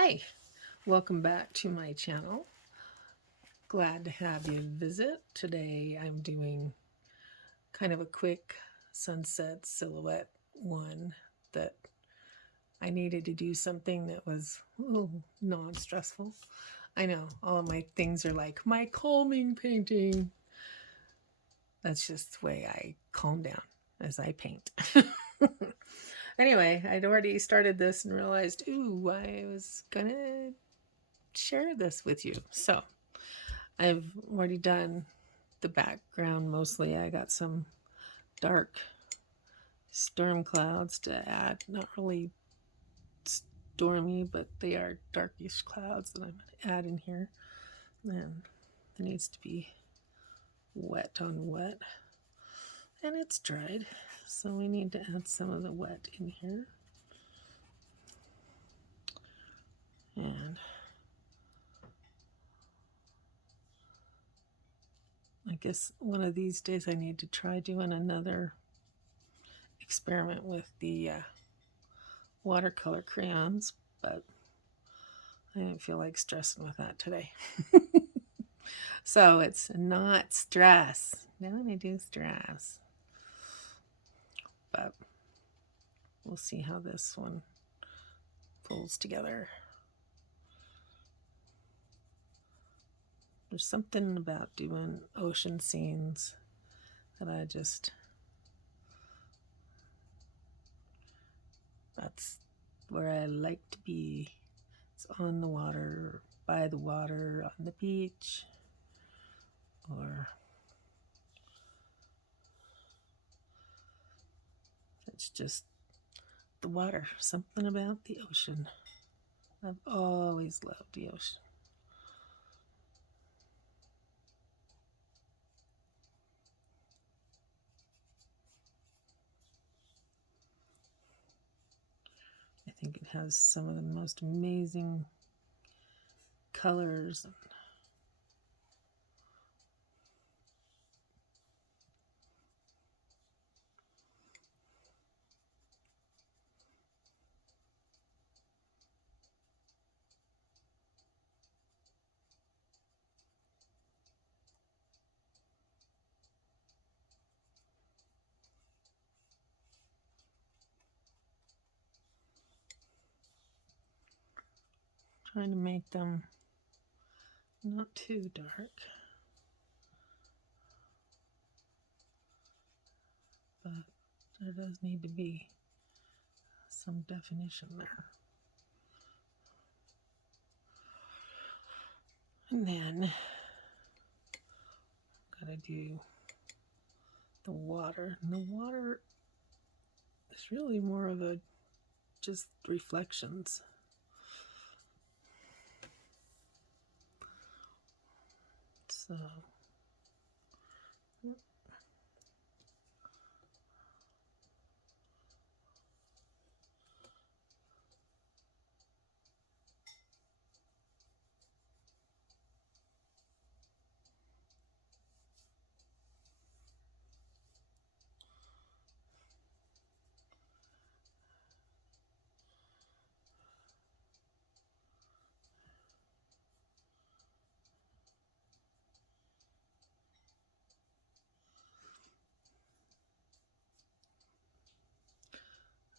Hi, welcome back to my channel. Glad to have you visit. Today I'm doing kind of a quick sunset silhouette one that I needed to do something that was non-stressful. I know all of my things are like my calming painting. That's just the way I calm down as I paint. Anyway, I'd already started this and realized, ooh, I was gonna share this with you. So I've already done the background mostly. I got some dark storm clouds to add. Not really stormy, but they are darkish clouds that I'm going to add in here. And it needs to be wet on wet. And it's dried, so we need to add some of the wet in here. And I guess one of these days I need to try doing another experiment with the watercolor crayons, but I didn't feel like stressing with that today. So it's not stress. Now I do stress. But we'll see how this one pulls together. There's something about doing ocean scenes that that's where I like to be. It's on the water, by the water, on the beach, or it's just the water. Something about the ocean. I've always loved the ocean. I think it has some of the most amazing colors. Trying to make them not too dark, but there does need to be some definition there. And then gotta do the water. And the water is really more of a just reflections. So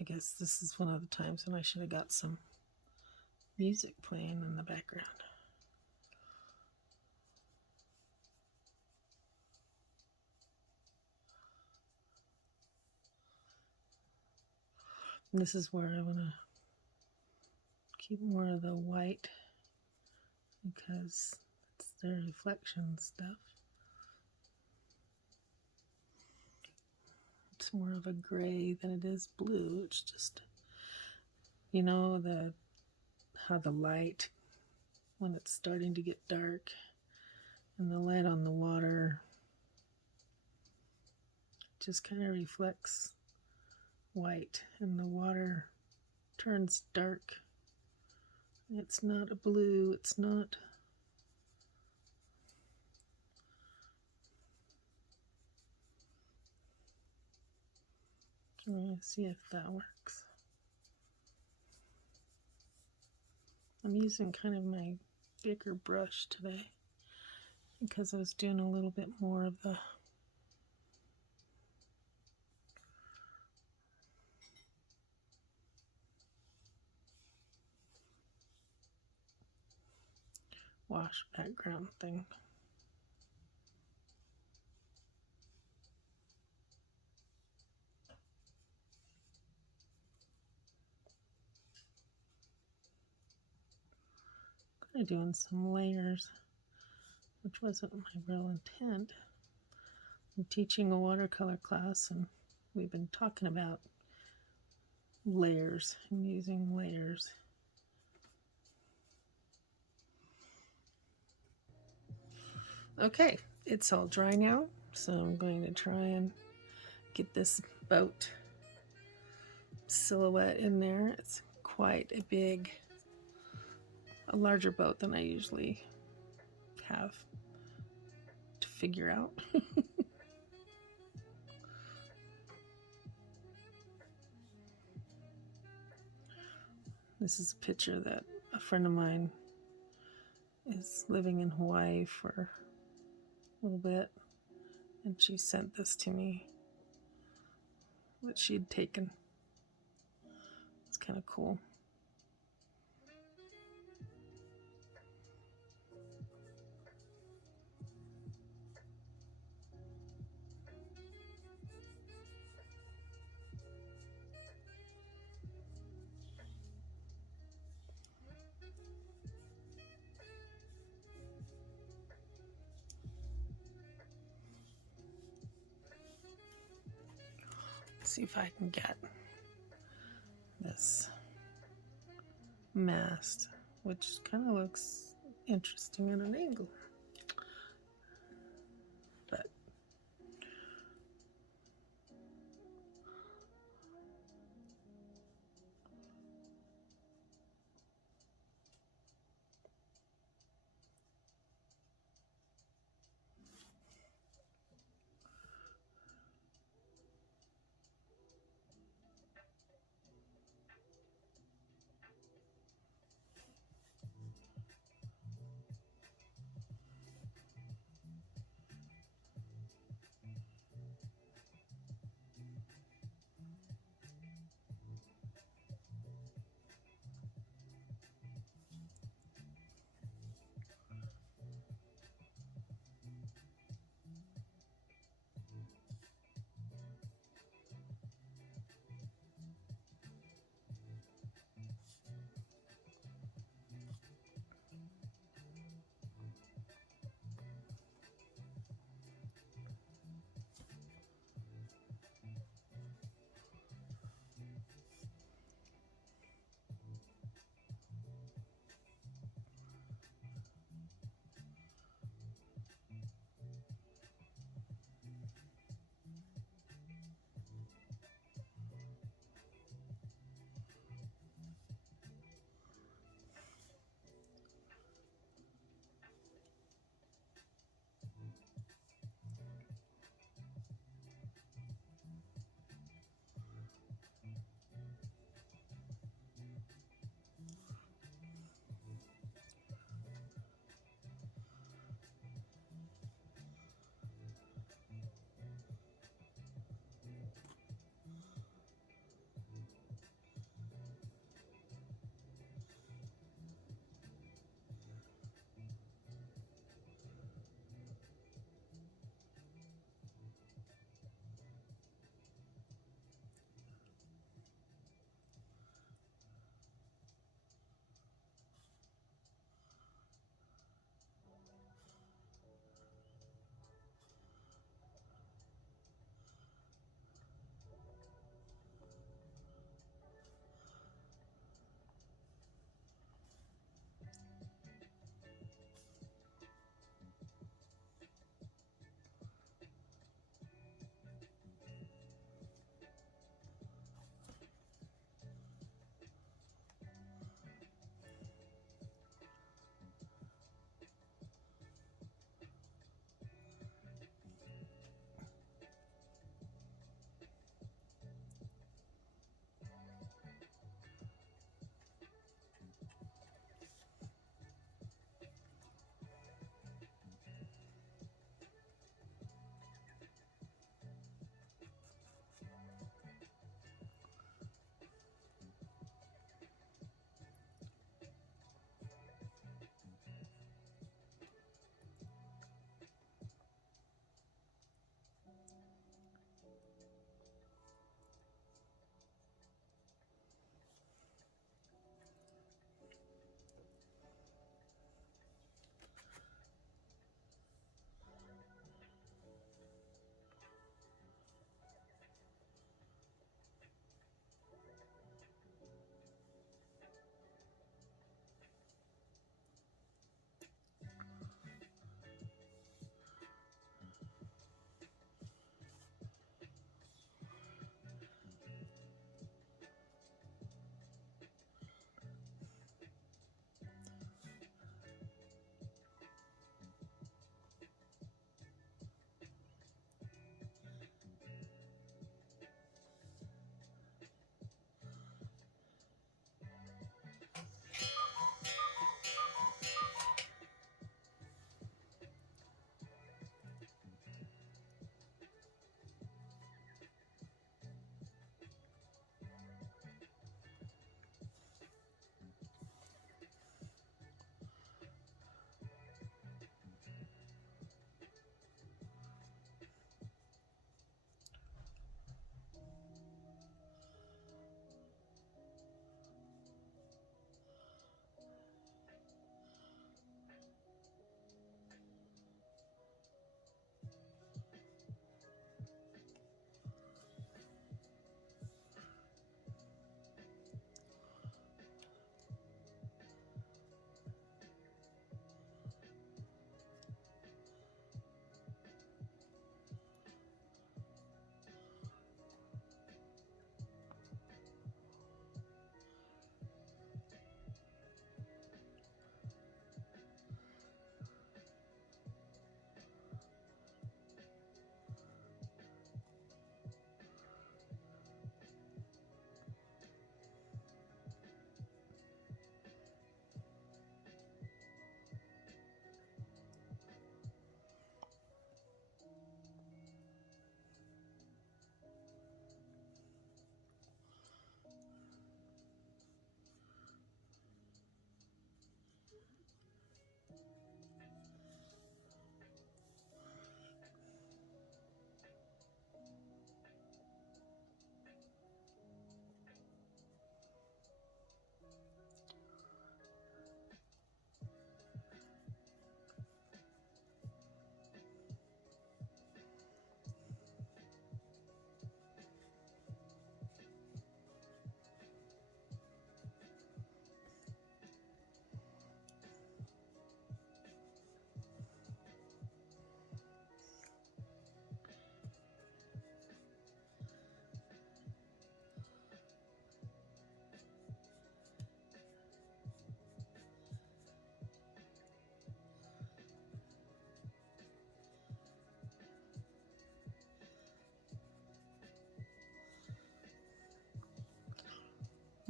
I guess this is one of the times when I should have got some music playing in the background. And this is where I want to keep more of the white because it's the reflection stuff. It's more of a gray than it is blue. It's just, you know, how the light, when it's starting to get dark, and the light on the water just kind of reflects white, and the water turns dark. It's not a blue, it's not. I'm going to see if that works. I'm using kind of my bigger brush today because I was doing a little bit more of the wash background thing. Kind of doing some layers, which wasn't my real intent. I'm teaching a watercolor class and we've been talking about layers and using layers. Okay, it's all dry now, so I'm going to try and get this boat silhouette in there. It's quite a larger boat than I usually have to figure out. This is a picture that a friend of mine is living in Hawaii for a little bit, and she sent this to me that she'd taken. It's kind of cool. Let's see if I can get this mast, which kind of looks interesting at an angle. But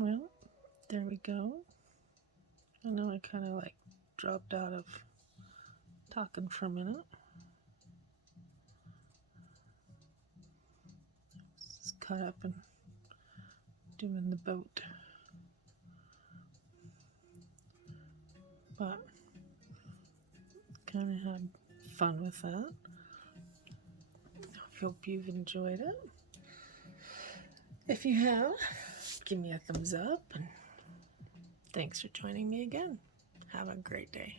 Well, there we go. I know I kind of like dropped out of talking for a minute. Just caught up in doing the boat. But kind of had fun with that. I hope you've enjoyed it. If you have, give me a thumbs up, and thanks for joining me again. Have a great day.